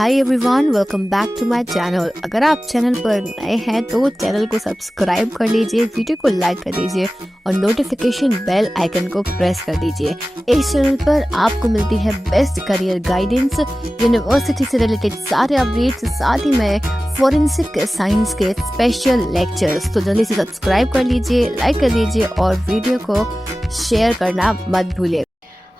Hi everyone, welcome back to my channel. अगर आप channel पर नए हैं तो चैनल को सब्सक्राइब कर लीजिए, वीडियो को लाइक कर दीजिए और नोटिफिकेशन बेल आइकन को प्रेस कर दीजिए। इस चैनल पर आपको मिलती है बेस्ट करियर गाइडेंस, यूनिवर्सिटी से रिलेटेड सारे अपडेट्स, साथ ही में फॉरेंसिक साइंस के स्पेशल लेक्चर्स। तो जल्दी से सब्सक्राइब कर लीजिए, लाइक कर लीजिए और वीडियो को शेयर करना मत भूलिए।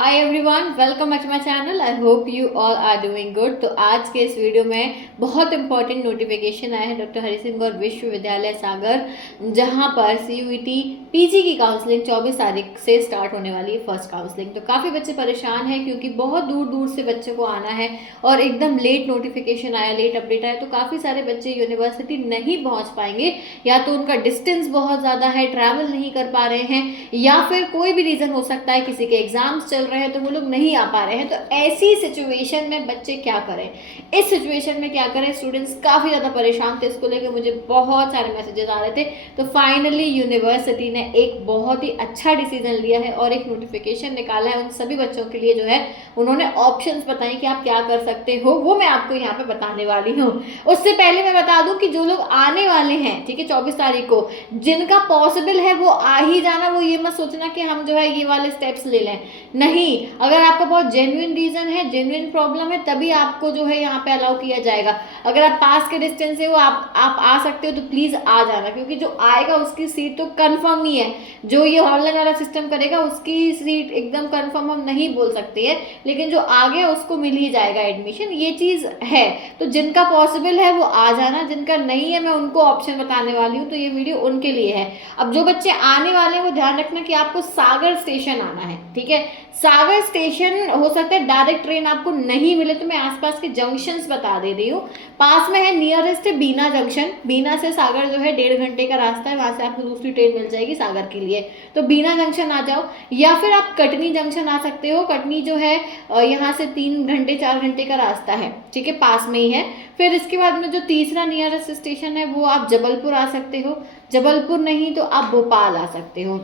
Hi everyone, welcome back to my channel. I hope you all are doing good. तो आज के इस वीडियो में बहुत इंपॉर्टेंट नोटिफिकेशन आया है डॉक्टर हरि सिंह गौर विश्वविद्यालय सागर, जहां पर CUET पीजी की काउंसलिंग 24 तारीख से स्टार्ट होने वाली है, फर्स्ट काउंसलिंग। तो काफ़ी बच्चे परेशान हैं क्योंकि बहुत दूर दूर से बच्चों को आना है और एकदम लेट नोटिफिकेशन आया, लेट अपडेट आया, तो काफ़ी सारे बच्चे यूनिवर्सिटी नहीं पहुँच पाएंगे। या तो उनका डिस्टेंस बहुत ज़्यादा है, ट्रैवल नहीं कर पा रहे हैं, या फिर कोई भी रीज़न हो सकता है, किसी के एग्जाम्स चल रहे हैं तो वो लोग नहीं आ पा रहे हैं। तो ऐसी सिचुएशन में बच्चे क्या करें, इस सिचुएशन में क्या करें। स्टूडेंट्स काफ़ी ज़्यादा परेशान थे, इसको लेकर मुझे बहुत सारे मैसेजेस आ रहे थे। तो फाइनली यूनिवर्सिटी ने एक बहुत ही अच्छा डिसीजन लिया है और एक नोटिफिकेशन निकाला है उन सभी बच्चों के लिए। जो है उन्होंने ऑप्शंस बताई कि आप क्या कर सकते हो, वो मैं आपको यहाँ पे बताने वाली हूँ। उससे पहले मैं बता दूँ कि जो लोग आने वाले हैं, ठीक है, 24 तारीख को, जिनका पॉसिबल है वो आ ही जाना। वो ये मत सोचना कि हम जो है ये वाले स्टेप्स ले लें, नहीं। अगर आपका बहुत जेन्युइन रीजन है, जेन्युइन प्रॉब्लम है, तभी आपको जो है यहाँ पे अलाउ किया जाएगा। अगर आप पास के डिस्टेंस से हो, आप आ सकते हो तो प्लीज आ जाना, क्योंकि जो आएगा उसकी सीट तो कंफर्म ही है। जो ये ऑनलाइन वाला सिस्टम करेगा उसकी सीट एकदम कंफर्म हम नहीं बोल सकते हैं, लेकिन जो आगे उसको मिल ही जाएगा एडमिशन, ये चीज है। तो जिनका पॉसिबल है वो आ जाना, जिनका नहीं है मैं उनको ऑप्शन बताने वाली हूँ। तो ये वीडियो उनके लिए है। अब जो बच्चे आने वाले हैं वो ध्यान रखना कि आपको सागर स्टेशन आना है, ठीक है। सागर स्टेशन हो सकता है डायरेक्ट ट्रेन आपको नहीं मिले, तो मैं आसपास के जंक्शंस बता दे रही हूँ। पास में है, नियरेस्ट है बीना जंक्शन। बीना से सागर जो है 1.5 घंटे का रास्ता है, वहां से आपको दूसरी ट्रेन मिल जाएगी सागर के लिए। तो बीना जंक्शन आ जाओ, या फिर आप कटनी जंक्शन आ सकते हो। कटनी जो है यहाँ से 3 घंटे 4 घंटे का रास्ता है, ठीक है, पास में ही है। फिर इसके बाद में जो तीसरा नियरेस्ट स्टेशन है वो आप जबलपुर आ सकते हो। जबलपुर नहीं तो आप भोपाल आ सकते हो।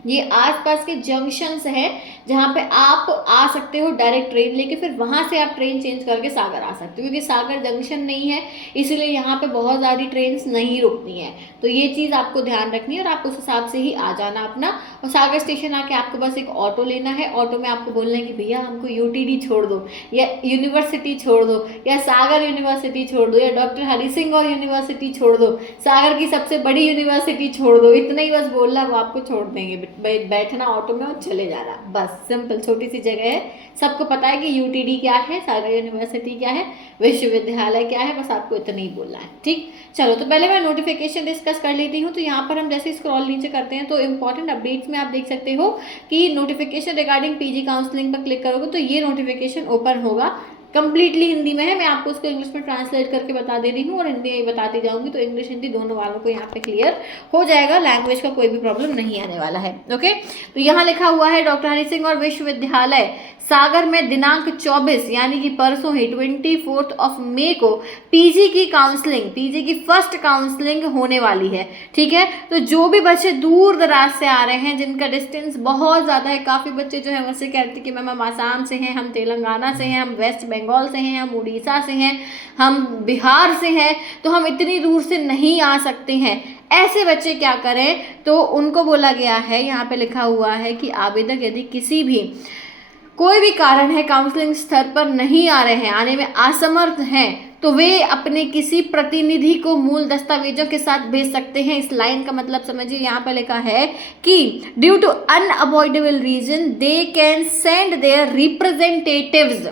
ये आसपास के जंक्शंस हैं जहाँ पे आप आ सकते हो डायरेक्ट ट्रेन लेके, फिर वहाँ से आप ट्रेन चेंज करके सागर आ सकते हो। क्योंकि सागर जंक्शन नहीं है इसलिए यहाँ पे बहुत सारी ट्रेन्स नहीं रुकती हैं। तो ये चीज़ आपको ध्यान रखनी है और आप उस हिसाब से ही आ जाना अपना। और सागर स्टेशन आके आपको बस एक ऑटो लेना है। ऑटो में आपको बोलना है कि भैया हमको UTD छोड़ दो, या यूनिवर्सिटी छोड़ दो, या सागर यूनिवर्सिटी छोड़ दो, या डॉक्टर हरि सिंह और यूनिवर्सिटी छोड़ दो, सागर की सबसे बड़ी यूनिवर्सिटी छोड़ दो। इतना ही बस बोलना, वो आपको छोड़ देंगे। बैठना ऑटो में और चले जाना, बस सिंपल, छोटी सी जगह है। सबको पता है कि UTD क्या है, सागर यूनिवर्सिटी क्या है, विश्वविद्यालय क्या है, बस आपको इतना ही बोलना है, ठीक। चलो, तो पहले मैं नोटिफिकेशन डिस्कस कर लेती हूँ। तो यहाँ पर हम जैसे स्क्रॉल नीचे करते हैं तो इंपॉर्टेंट अपडेट्स में आप देख सकते हो कि नोटिफिकेशन रिगार्डिंग PG काउंसलिंग पर क्लिक करोगे तो ये नोटिफिकेशन ओपन होगा। कंप्लीटली हिंदी में है, मैं आपको उसको इंग्लिश में ट्रांसलेट करके बता दे रही हूँ और हिंदी में बताती जाऊंगी। तो इंग्लिश हिंदी दोनों वालों को यहाँ पे क्लियर हो जाएगा, लैंग्वेज का कोई भी प्रॉब्लम नहीं आने वाला है। ओके, तो यहाँ लिखा हुआ है डॉक्टर हरि सिंह और विश्वविद्यालय सागर में दिनांक 24 यानी कि परसों ही 24 मई को PG की काउंसलिंग, PG की फर्स्ट काउंसलिंग होने वाली है, ठीक है। तो जो भी बच्चे दूर दराज से आ रहे हैं, जिनका डिस्टेंस बहुत ज़्यादा है, काफ़ी बच्चे जो है मुझसे कहते हैं कि मैम हम आसाम से हैं, हम तेलंगाना से हैं, हम वेस्ट बंगाल से हैं, हम उड़ीसा से हैं, हम बिहार से हैं, तो हम इतनी दूर से नहीं आ सकते हैं। ऐसे बच्चे क्या करें, तो उनको बोला गया है, यहाँ पे लिखा हुआ है कि आवेदक यदि किसी भी कोई भी कारण है काउंसलिंग स्तर पर नहीं आ रहे हैं, आने में असमर्थ हैं, तो वे अपने किसी प्रतिनिधि को मूल दस्तावेजों के साथ भेज सकते हैं। इस लाइन का मतलब समझिए, यहाँ पे लिखा है कि due to unavoidable reason they can send their representatives.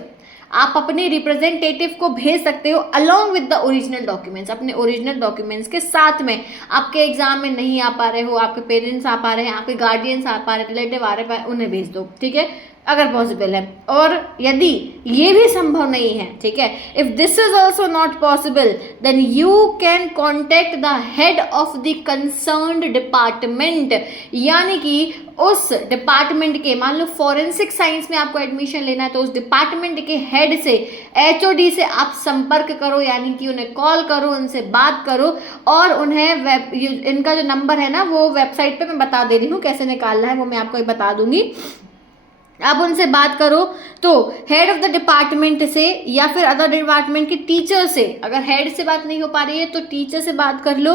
आप अपने रिप्रेजेंटेटिव को भेज सकते हो along with the original documents, अपने ओरिजिनल डॉक्यूमेंट्स के साथ में। आपके एग्जाम में नहीं आ पा रहे हो, आपके पेरेंट्स आ पा रहे हैं, आपके गार्डियंस आ पा रहे, रिलेटिव आ रहे हैं, उन्हें भेज दो, ठीक है, अगर पॉसिबल है। और यदि ये भी संभव नहीं है, ठीक है, if this is also not possible then you can contact the head of the concerned department. यानी कि उस डिपार्टमेंट के, मान लो फॉरेंसिक साइंस में आपको एडमिशन लेना है, तो उस डिपार्टमेंट के हेड से, HOD से आप संपर्क करो, यानी कि उन्हें कॉल करो, उनसे बात करो और उन्हें इनका जो नंबर है ना वो वेबसाइट पे मैं बता दे रही हूँ कैसे निकालना है, वो मैं आपको बता दूंगी। आप उनसे बात करो तो हेड ऑफ द डिपार्टमेंट से या फिर अदर डिपार्टमेंट के टीचर से, अगर हेड से बात नहीं हो पा रही है तो टीचर से बात कर लो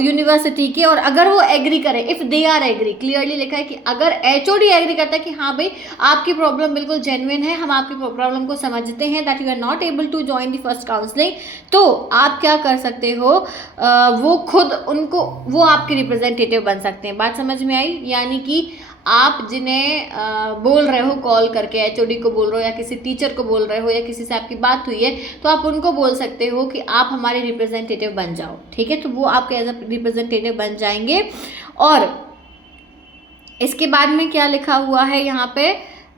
यूनिवर्सिटी के, और अगर वो एग्री करे, if they are agree, clearly लिखा है कि अगर एचओडी एग्री करता है कि हाँ भाई आपकी प्रॉब्लम बिल्कुल जेन्युइन है, हम आपकी प्रॉब्लम को समझते हैं, that you are not able to join the first counselling, तो आप क्या कर सकते हो, वो खुद उनको, वो आपके रिप्रेजेंटेटिव बन सकते हैं। बात समझ में आई? यानी कि आप जिन्हें बोल रहे हो कॉल करके, एचओडी को बोल रहे हो या किसी टीचर को बोल रहे हो या किसी से आपकी बात हुई है, तो आप उनको बोल सकते हो कि आप हमारे रिप्रेजेंटेटिव बन जाओ, ठीक है? तो वो आपके एज अ रिप्रेजेंटेटिव बन जाएंगे। और इसके बाद में क्या लिखा हुआ है यहाँ पे,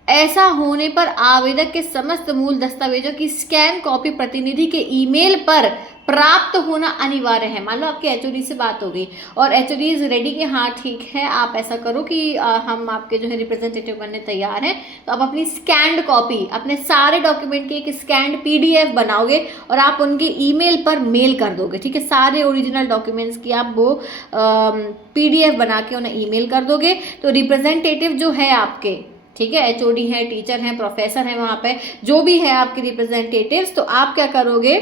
ऐसा होने पर आवेदक के समस्त मूल दस्तावेजों की स्कैन कॉपी प्रतिनिधि के ईमेल पर प्राप्त होना अनिवार्य है। मान लो आपके एचओडी से बात हो गई और एचओडी इज रेडी कि हाँ ठीक है, आप ऐसा करो कि हम आपके जो है रिप्रेजेंटेटिव बनने तैयार हैं, तो आप अपनी स्कैंड कॉपी, अपने सारे डॉक्यूमेंट की एक स्कैंड पीडीएफ बनाओगे और आप उनके ईमेल पर मेल कर दोगे, ठीक है? सारे ओरिजिनल डॉक्यूमेंट्स की आप वो पीडीएफ बना के उन्हें ईमेल कर दोगे, तो रिप्रेजेंटेटिव जो है आपके, ठीक है, एचओडी हैं, टीचर हैं, प्रोफेसर हैं, वहाँ पे जो भी है आपके रिप्रेजेंटेटिव्स, तो आप क्या करोगे,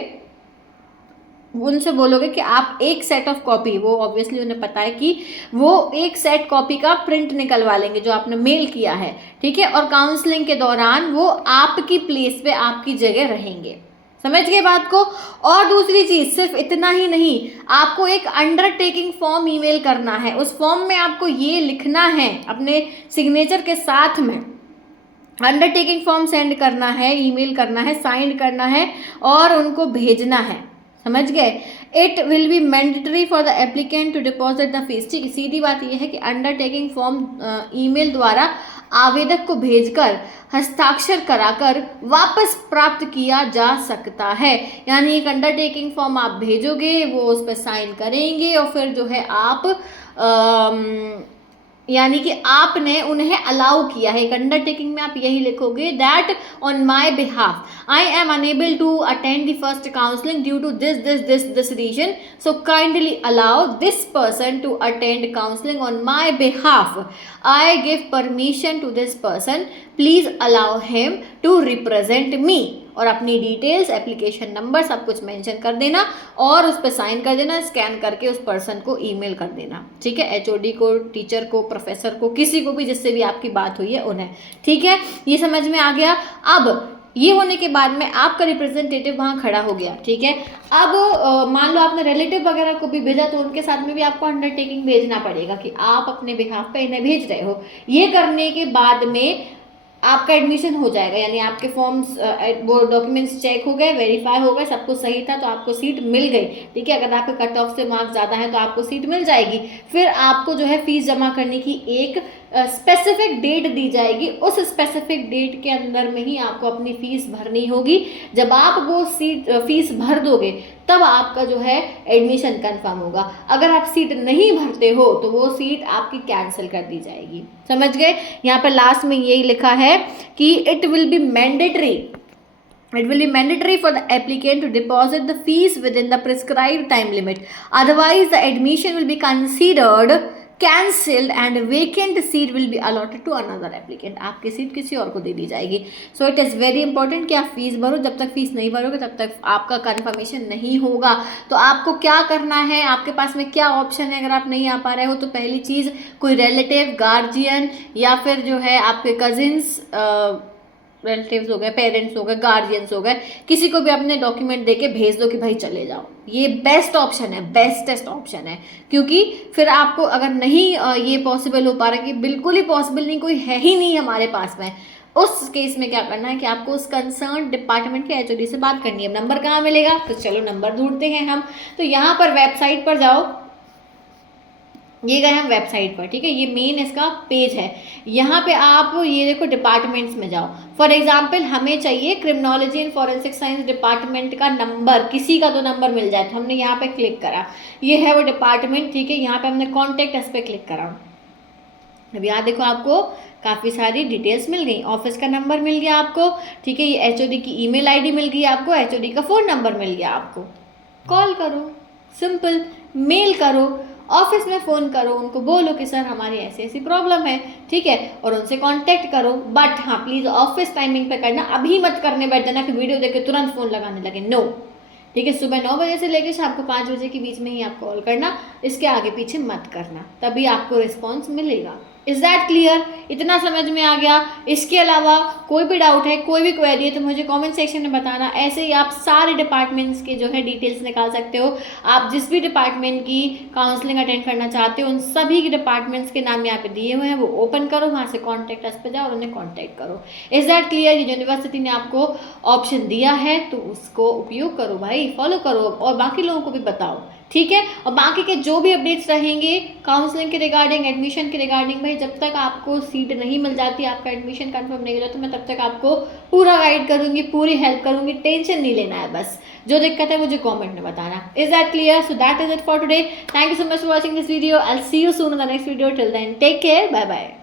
उनसे बोलोगे कि आप एक सेट ऑफ कॉपी, वो ऑब्वियसली उन्हें पता है कि वो एक सेट कॉपी का प्रिंट निकलवा लेंगे जो आपने मेल किया है, ठीक है? और काउंसलिंग के दौरान वो आपकी प्लेस पे, आपकी जगह रहेंगे। समझ गए बात को? और दूसरी चीज, सिर्फ इतना ही नहीं, आपको एक अंडरटेकिंग फॉर्म ईमेल करना है। उस फॉर्म में आपको ये लिखना है अपने सिग्नेचर के साथ में, अंडरटेकिंग फॉर्म सेंड करना है, ईमेल करना है, साइन करना है और उनको भेजना है। समझ गए? It will be mandatory for the applicant to deposit the fees. ठीक, सीधी बात यह है कि अंडरटेकिंग फॉर्म ईमेल द्वारा आवेदक को भेजकर हस्ताक्षर कराकर वापस प्राप्त किया जा सकता है। यानी एक अंडरटेकिंग फॉर्म आप भेजोगे, वो उस पर साइन करेंगे और फिर जो है आप यानी कि आपने उन्हें अलाउ किया है। एक अंडरटेकिंग में आप यही लिखोगे, that on my behalf I am unable to attend the first counselling due to this this this this reason, so kindly allow this person to attend counselling on my behalf. I give permission to this person, please allow him to represent me. और अपनी details, application number सब कुछ mention कर देना और उस पर sign कर देना, स्कैन करके उस पर्सन को ईमेल कर देना। ठीक है, एचओडी को, टीचर को, प्रोफेसर को, किसी को भी जिससे भी आपकी बात हुई है उन्हें। ठीक है, ये समझ में आ गया। अब ये होने के बाद में आपका रिप्रेजेंटेटिव वहाँ खड़ा हो गया। ठीक है, अब मान लो आपने रिलेटिव वगैरह को भी भेजा तो उनके साथ में भी आपको अंडरटेकिंग भेजना पड़ेगा कि आप अपने बिहाफ पे इन्हें भेज रहे हो। ये करने के बाद में आपका एडमिशन हो जाएगा, यानी आपके फॉर्म्स, वो डॉक्यूमेंट्स चेक हो गए, वेरीफाई हो गए, सब कुछ सही था तो आपको सीट मिल गई। ठीक है, अगर आपके कट ऑफ से मार्क्स ज़्यादा है तो आपको सीट मिल जाएगी। फिर आपको जो है फीस जमा करने की एक स्पेसिफिक डेट दी जाएगी। उस स्पेसिफिक डेट के अंदर में ही आपको अपनी फीस भरनी होगी। जब आप वो फीस भर दोगे तब आपका जो है एडमिशन कंफर्म होगा। अगर आप सीट नहीं भरते हो तो वो सीट आपकी कैंसिल कर दी जाएगी। समझ गए? यहाँ पर लास्ट में यही लिखा है कि it will B mandatory for the applicant to deposit the fees within the prescribed time limit. Otherwise, the admission will be considered cancelled and vacant seat will be allotted to another applicant. आपकी seat किसी और को दे दी जाएगी। So it is very important कि आप fees भरो। जब तक फीस नहीं भरोगे तब तक आपका कंफर्मेशन नहीं होगा। तो आपको क्या करना है, आपके पास में क्या ऑप्शन है अगर आप नहीं आ पा रहे हो? तो पहली चीज़, कोई रिलेटिव, गार्जियन या फिर जो है आपके कजिन्स, रिलेटिव्स हो गए, पेरेंट्स हो गए, गार्जियंस हो गए, किसी को भी अपने डॉक्यूमेंट देके भेज दो कि भाई चले जाओ। ये बेस्ट ऑप्शन है, बेस्टेस्ट ऑप्शन है, क्योंकि फिर आपको अगर नहीं ये पॉसिबल हो पा रहा, कि बिल्कुल ही पॉसिबल नहीं, कोई है ही नहीं हमारे पास में, उस केस में क्या करना है कि आपको उस कंसर्न डिपार्टमेंट के एचओडी से बात करनी है। नंबर कहाँ मिलेगा? तो चलो नंबर ढूंढते हैं हम। तो यहाँ पर वेबसाइट पर जाओ, ये गए हम वेबसाइट पर। ठीक है, ये मेन इसका पेज है। यहाँ पे आप ये देखो डिपार्टमेंट्स में जाओ। फॉर एग्जांपल हमें चाहिए criminology and forensic science department का नंबर, किसी का तो नंबर मिल जाए। तो हमने यहाँ पे क्लिक करा, ये है वो डिपार्टमेंट। ठीक है, यहाँ पे हमने कॉन्टेक्ट अस पे क्लिक करा। अब यहाँ देखो आपको काफ़ी सारी डिटेल्स मिल गई। ऑफिस का नंबर मिल गया आपको। ठीक है, ये एचओडी की ईमेल आईडी मिल गई आपको, एचओडी का फ़ोन नंबर मिल गया आपको। कॉल करो, सिंपल, मेल करो ऑफिस में फ़ोन करो, उनको बोलो कि सर हमारी ऐसी ऐसी प्रॉब्लम है, ठीक है, और उनसे कांटेक्ट करो। बट हाँ प्लीज़ ऑफिस टाइमिंग पे करना, अभी मत करने बैठ जाना कि वीडियो देख के तुरंत फ़ोन लगाने लगे, नो, ठीक है। सुबह 9 बजे से लेकर शाम को 5 बजे के बीच में ही आप कॉल करना, इसके आगे पीछे मत करना, तभी आपको रिस्पॉन्स मिलेगा। Is that clear? इतना समझ में आ गया? इसके अलावा कोई भी डाउट है, कोई भी क्वेरी है तो मुझे कमेंट सेक्शन में बताना। ऐसे ही आप सारे डिपार्टमेंट्स के जो है डिटेल्स निकाल सकते हो। आप जिस भी डिपार्टमेंट की काउंसलिंग अटेंड करना चाहते हो उन सभी के डिपार्टमेंट्स के नाम यहाँ पे दिए हुए हैं, वो ओपन करो, वहाँ से कॉन्टैक्ट अस पे जाओ और उन्हें कॉन्टैक्ट करो। Is that clear? ये यूनिवर्सिटी ने आपको ऑप्शन दिया है तो उसको उपयोग करो भाई, फॉलो करो और बाकी लोगों को भी बताओ, ठीक है। और बाकी के जो भी अपडेट्स रहेंगे काउंसलिंग के रिगार्डिंग, एडमिशन के रिगार्डिंग, भाई जब तक आपको सीट नहीं मिल जाती, आपका एडमिशन कंफर्म नहीं हो जाता, मैं तब तक आपको पूरा गाइड करूंगी, पूरी हेल्प करूंगी, टेंशन नहीं लेना है। बस जो दिक्कत है मुझे कमेंट में बताना। Is that clear? So that is it for today. Thank you so much for watching this video. I will see you soon in the next video. Till then take care, bye bye.